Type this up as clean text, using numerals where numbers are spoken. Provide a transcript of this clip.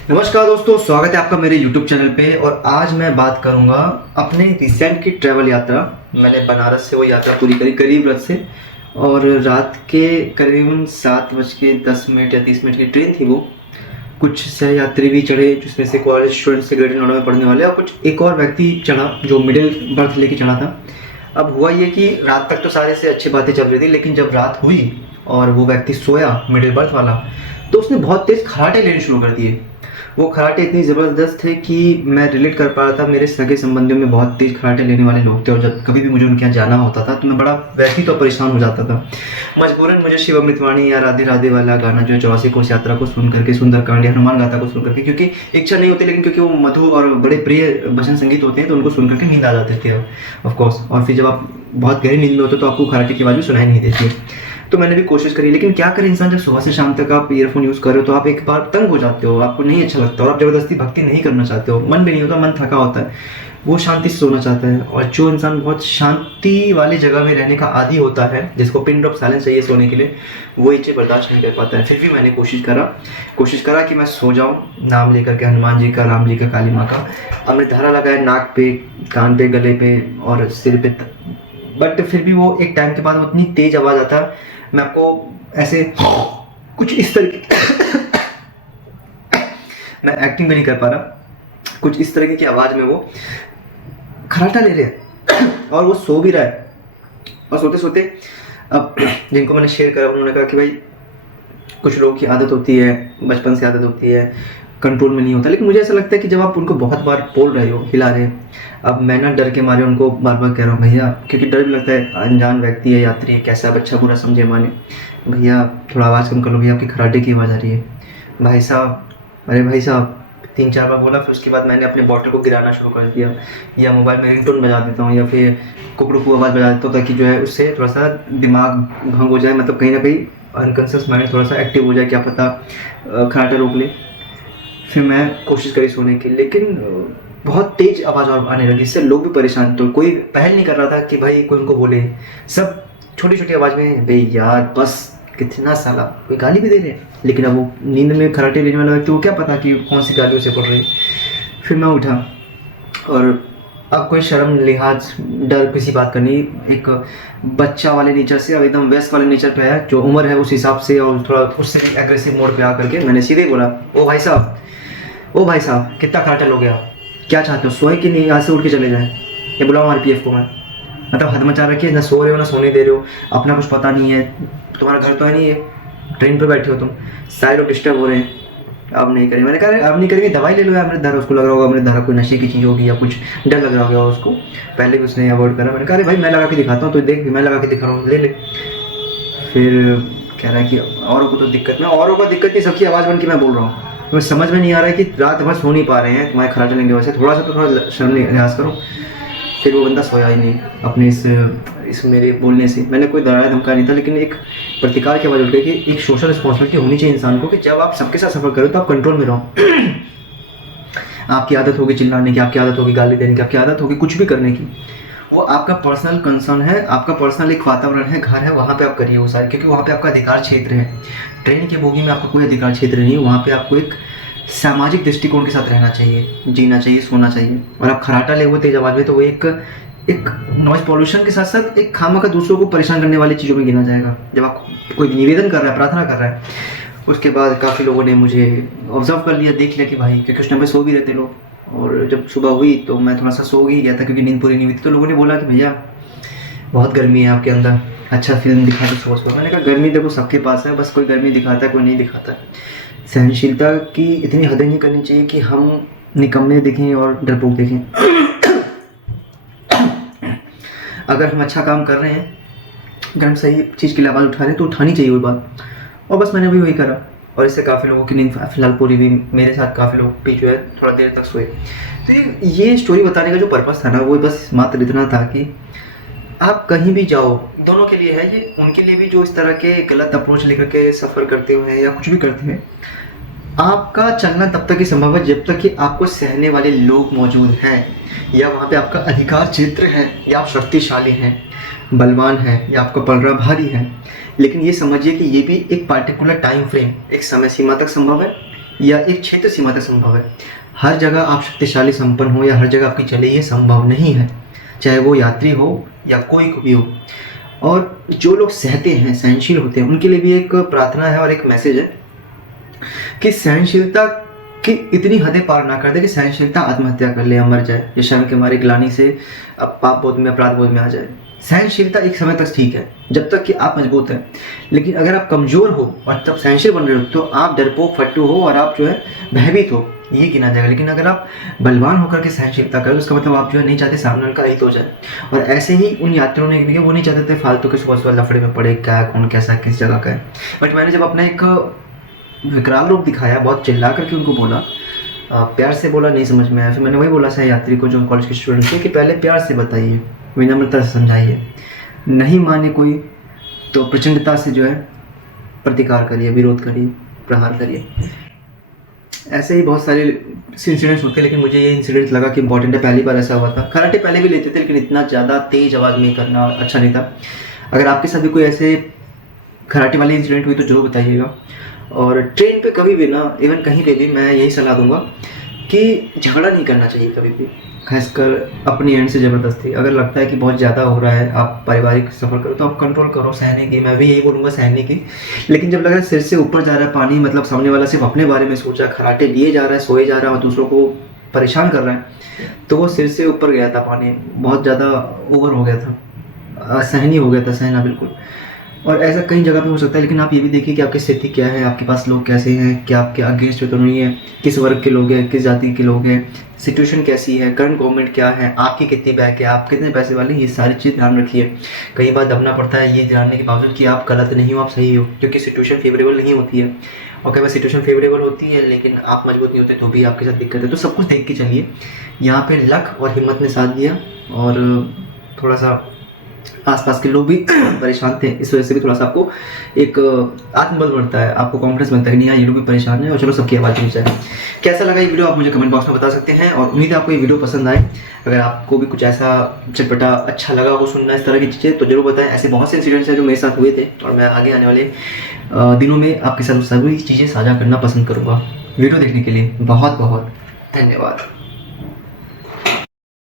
नमस्कार दोस्तों, स्वागत है आपका मेरे YouTube चैनल पे। और आज मैं बात करूंगा अपने रिसेंट की ट्रैवल यात्रा। मैंने बनारस से वो यात्रा पूरी करी गरीब रथ से, और रात के करीबन 7:10 या 30 मिनट की ट्रेन थी वो। कुछ सह यात्री भी चढ़े जिसमें से कॉलेज स्टूडेंट्स से ग्रेड नोएडा में पढ़ने वाले, और कुछ एक और व्यक्ति चढ़ा जो मिडिल बर्थ लेके चढ़ा था। अब हुआ ये कि रात तक तो सारे से अच्छी बातें चल रही थी, लेकिन जब रात हुई और वो व्यक्ति सोया मिडिल बर्थ वाला, तो उसने बहुत तेज़ खराटे लेने शुरू कर दिए। वो खराटे इतनी ज़बरदस्त थे कि मैं रिलेट कर पा रहा था। मेरे सगे संबंधियों में बहुत तेज़ खराटे लेने वाले लोग थे, और जब कभी भी मुझे उनके यहाँ जाना होता था तो मैं बड़ा वैसे ही तो परेशान हो जाता था। मजबूरन मुझे शिव अमृतवाणी या राधे राधे वाला गाना जो है 84 कोस यात्रा को सुन करके, सुंदरकांड या हनुमान गाथा को सुन करके, क्योंकि इच्छा नहीं होती लेकिन क्योंकि वो मधु और बड़े प्रिय भजन संगीत होते हैं तो उनको सुन करके नींद आ जाती थी ऑफकोर्स। और फिर जब आप बहुत गहरी नींद में होते तो आपको खराटे की आवाज़ भी सुनाई नहीं देती है। तो मैंने भी कोशिश करी, लेकिन क्या करे इंसान, जब सुबह से शाम तक आप ईयरफोन यूज़ कर रहे हो तो आप एक बार तंग हो जाते हो, आपको नहीं अच्छा लगता और आप ज़बरदस्ती भक्ति नहीं करना चाहते हो। मन भी नहीं होता, मन थका होता है, वो शांति से सोना चाहता है। और जो इंसान बहुत शांति वाली जगह में रहने का आदी होता है, जिसको पिन ड्रॉप साइलेंस चाहिए सोने के लिए, वो ये चीज़ बर्दाश्त नहीं कर पाता है। फिर भी मैंने कोशिश करा कि मैं सो जाऊँ, नाम लेकर के हनुमान जी का, राम जी का, काली माँ का। अमृतधारा लगाया नाक पे, कान पे, गले पे और सिर पे, बट फिर भी वो एक टाइम के बाद उतनी तेज आवाज़ आता है, मैं आपको ऐसे कुछ इस तरह मैं एक्टिंग भी नहीं कर पा रहा, कुछ इस तरह की आवाज़ में वो खराटा ले रहे हैं और वो सो भी रहा है। और सोते सोते अब जिनको मैंने शेयर करा उन्होंने कहा कि भाई कुछ लोगों की आदत होती है, बचपन से आदत होती है, कंट्रोल में नहीं होता। लेकिन मुझे ऐसा लगता है कि जब आप उनको बहुत बार बोल रहे हो, हिला रहे हैं, अब मैं ना डर के मारे उनको बार बार कह रहा हूँ भैया, क्योंकि डर भी लगता है, अनजान व्यक्ति है, यात्री है, कैसा आप अच्छा बुरा समझे माने, भैया थोड़ा आवाज़ कम कर लो, भैया आपकी खराटे की आवाज़ आ रही है, भाई साहब, अरे भाई साहब। 3-4 बार बोला, फिर उसके बाद मैंने अपने बॉटल को गिराना शुरू कर दिया, या मोबाइल में रिंगटोन बजा देता हूँ, या फिर कुकड़ू आवाज़ बजा देता हूँ, ताकि जो है उससे थोड़ा सा दिमाग भंग हो जाए, मतलब कहीं ना कहीं अनकॉन्शियस माइंड थोड़ा सा एक्टिव हो जाए, क्या पता खराटे रोक ले। फिर मैं कोशिश करी सोने की, लेकिन बहुत तेज आवाज़ और आने लगी, इससे लोग भी परेशान। तो कोई पहल नहीं कर रहा था कि भाई कोई उनको बोले, सब छोटी छोटी आवाज़ में, भाई यार बस कितना साला, कोई गाली भी दे रहे हैं। लेकिन अब वो नींद में खराटे लेने वाला व्यक्ति को क्या पता कि कौन सी गालियों से पड़ रही। फिर मैं उठा, और अब कोई शर्म लिहाज डर किसी बात का नहीं, एक बच्चा वाले नेचर से अब एकदम वेस्ट वाले नेचर पे है, जो उम्र है उस हिसाब से, और थोड़ा उससे एग्रेसिव मोड पे आकर के मैंने सीधे बोला, ओ भाई साहब कितना खराटा लोगे आप, क्या चाहते हो, सोए कि नहीं, यहाँ से उठ के चले जाएं, ये बुलाओ RPF को। मैं मतलब हद मचा रखी है, ना सो रहे हो ना सोने दे रहे हो, अपना कुछ पता नहीं है, तुम्हारा घर तो है नहीं है, ट्रेन पर बैठे हो तुम, सारे लोग डिस्टर्ब हो रहे हैं, अब नहीं करेंगे। मैंने कहा अब नहीं करेंगे, दवाई ले लो यार, अमृतधारा। उसको लग रहा होगा अमृतधारा कोई नशे की चीज़ होगी या कुछ डर लग रहा होगा उसको, पहले भी उसने अवॉइड करा। मैंने कहा अरे भाई मैं लगा के दिखाता हूँ, तो देख मैं लगा के दिखा रहा हूँ, ले ले। फिर कह रहा है कि औरों को तो दिक्कत नहीं, औरों को दिक्कत नहीं, सबकी आवाज़ बन के मैं बोल रहा हूँ। तुम्हें समझ में नहीं आ रहा है कि रात भर सो नहीं पा रहे हैं तुम्हारे खराटे लेने की वजह से, थोड़ा सा तो थोड़ा शर्म लिहाज करो। फिर वो बंदा सोया ही नहीं अपने इस मेरे बोलने से। मैंने कोई डराया धमका नहीं था, लेकिन एक प्रतिकार की आवाज़ उठ गई कि एक सोशल रिस्पॉन्सिबिलिटी होनी चाहिए इंसान को, कि जब आप सबके साथ सफ़र करो तो आप कंट्रोल में रहो। आपकी आदत होगी चिल्लाने की, आपकी आदत होगी गाली देने की, आपकी आदत होगी कुछ भी करने की, वो आपका पर्सनल कंसर्न है, आपका पर्सनल एक वातावरण है, घर है, वहाँ पे आप करिए वो सारे, क्योंकि वहाँ पे आपका अधिकार क्षेत्र है। ट्रेन की बोगी में आपका कोई अधिकार क्षेत्र नहीं है, वहाँ पे आपको एक सामाजिक दृष्टिकोण के साथ रहना चाहिए, जीना चाहिए, सोना चाहिए। और आप खराटा ले हुए तेज आवाज़ में, तो वो एक नॉइज पॉल्यूशन के साथ साथ एक खामा का दूसरों को परेशान करने वाली चीज़ों में गिना जाएगा। जब आप कोई निवेदन कर रहा है, प्रार्थना कर रहा है, उसके बाद काफ़ी लोगों ने मुझे ऑब्जर्व कर लिया, देख लिया कि भाई, क्योंकि उस टाइम पे सो भी रहते लोग, और जब सुबह हुई तो मैं थोड़ा सा सो ही गया था क्योंकि नींद पूरी नहीं हुई थी। तो लोगों ने बोला कि भैया बहुत गर्मी है आपके अंदर, अच्छा फिल्म दिखा दो सुबह। मैंने कहा गर्मी देखो सबके पास है, बस कोई गर्मी दिखाता है, कोई नहीं दिखाता। सहनशीलता की इतनी हदें नहीं करनी चाहिए कि हम निकम्मे दिखें और डरपोक दिखें। अगर हम अच्छा काम कर रहे हैं, अगर हम सही चीज़ के लिए आवाज़ उठा रहे हैं तो उठानी चाहिए वो बात। और बस मैंने भी वही करा, और इससे काफ़ी लोगों की नींद फिलहाल पूरी भी, मेरे साथ काफ़ी लोग भी जो है थोड़ा देर तक सोए। तो ये स्टोरी बताने का जो पर्पस था ना, वो बस मात्र इतना था कि आप कहीं भी जाओ, दोनों के लिए है ये, उनके लिए भी जो इस तरह के गलत अप्रोच लेकर के सफ़र करते हुए या कुछ भी करते हैं, आपका चलना तब तक ही संभव है जब तक कि आपको सहने वाले लोग मौजूद हैं, या वहाँ पे आपका अधिकार क्षेत्र है, या आप शक्तिशाली हैं, बलवान हैं, या आपका पलड़ा भारी है। लेकिन ये समझिए कि ये भी एक पार्टिकुलर टाइम फ्रेम, एक समय सीमा तक संभव है। या एक क्षेत्र सीमा तक संभव है। हर जगह आप शक्तिशाली संपन्न हो या हर जगह आपकी चले, ये संभव नहीं है, चाहे वो यात्री हो या कोई भी हो। और जो लोग सहते हैं, सहनशील होते हैं, उनके लिए भी एक प्रार्थना है और एक मैसेज है कि सहनशीलता की इतनी हदें पार ना कर दे कि सहनशीलता आत्महत्या कर ले या मर जाए, या शर्म के मारे ग्लानि से अब पाप बोध में, अपराध बोध में आ जाए। सहनशीलता एक समय तक ठीक है जब तक कि आप मजबूत हैं, लेकिन अगर आप कमज़ोर हो और तब सहनशील बन रहे हो तो आप डरपोक, फट्टू हो और आप जो है भयभीत हो, ये गिना जाएगा। लेकिन अगर आप बलवान होकर के सहनशीलता करें, उसका मतलब आप जो है नहीं चाहते सामने वाले का हित हो जाए। और ऐसे ही उन यात्रियों ने, वो नहीं चाहते थे फालतू के सुबह सुबह लफड़े में पड़े, क्या कौन कैसा किस जगह का है। बट मैंने जब अपना एक विकराल रूप दिखाया, बहुत चिल्ला करके उनको बोला, प्यार से बोला, नहीं समझ में आया, फिर मैंने वही बोला सह यात्री को जो कॉलेज के स्टूडेंट थे कि पहले प्यार से बताइए, विनम्रता से समझाइए, नहीं माने कोई तो प्रचंडता से जो है प्रतिकार करिए, विरोध करिए, प्रहार करिए। ऐसे ही बहुत सारे इंसिडेंट्स होते हैं, लेकिन मुझे ये इंसिडेंट लगा कि इंपॉर्टेंट है। पहली बार ऐसा हुआ था। कराटे पहले भी लेते थे, लेकिन इतना ज़्यादा तेज़ आवाज़ में करना अच्छा नहीं था। अगर आपके साथ भी कोई ऐसे कराटे वाली इंसिडेंट हुई तो जरूर बताइएगा। और ट्रेन पे कभी भी ना, इवन कहीं पे भी मैं यही सलाह दूंगा कि झगड़ा नहीं करना चाहिए कभी भी, खासकर अपनी एंड से ज़बरदस्ती। अगर लगता है कि बहुत ज़्यादा हो रहा है, आप पारिवारिक सफ़र करो तो आप कंट्रोल करो, सहने की, मैं भी यही बोलूँगा, सहने की। लेकिन जब लग रहा है सिर से ऊपर जा रहा है पानी, मतलब सामने वाला सिर्फ अपने बारे में सोच रहा है, खराटे लिए जा रहा है, सोए जा रहा है और दूसरों को परेशान कर रहा है, तो वो सिर से ऊपर गया था पानी, बहुत ज़्यादा ओवर हो गया था, असहनीय हो गया था, सहना बिल्कुल। और ऐसा कई जगह पे हो सकता है, लेकिन आप ये भी देखिए कि आपकी स्थिति क्या है, आपके पास लोग कैसे हैं, क्या आपके अगेंस्ट तो नहीं है, किस वर्ग के लोग हैं, किस जाति के लोग हैं, सिचुएशन कैसी है, करंट गवर्नमेंट क्या है, आपकी कितनी बैक है, आप कितने पैसे वाले हैं, ये सारी चीज़ ध्यान रखिए। कई बार दबना पड़ता है ये जानने के बावजूद कि आप गलत नहीं हो, आप सही हो, क्योंकि सिचुएशन फेवरेबल नहीं होती है। और कई बार सिचुएशन फेवरेबल होती है लेकिन आप मजबूत नहीं होते, तो भी आपके साथ दिक्कत है। तो सब कुछ देख के चलिए। यहाँ पे लक और हिम्मत ने साथ दिया, और थोड़ा सा आसपास के लोग भी परेशान थे, इस वजह से भी थोड़ा सा आपको एक आत्मबल बढ़ता है, आपको कॉन्फिडेंस बनता है कि नहीं यार ये लोग भी परेशान है और चलो सबकी आवाज़ सुनी जाए। कैसा लगा ये वीडियो आप मुझे कमेंट बॉक्स में बता सकते हैं, और उम्मीद है आपको ये वीडियो पसंद आए। अगर आपको भी कुछ ऐसा चटपटा अच्छा लगा हो सुनना इस तरह की चीज़ें तो जरूर बताएं। ऐसे बहुत से इंसिडेंट्स हैं जो मेरे साथ हुए थे, और मैं आगे आने वाले दिनों में आपके साथ सभी चीज़ें साझा करना पसंद करूँगा। वीडियो देखने के लिए बहुत बहुत धन्यवाद।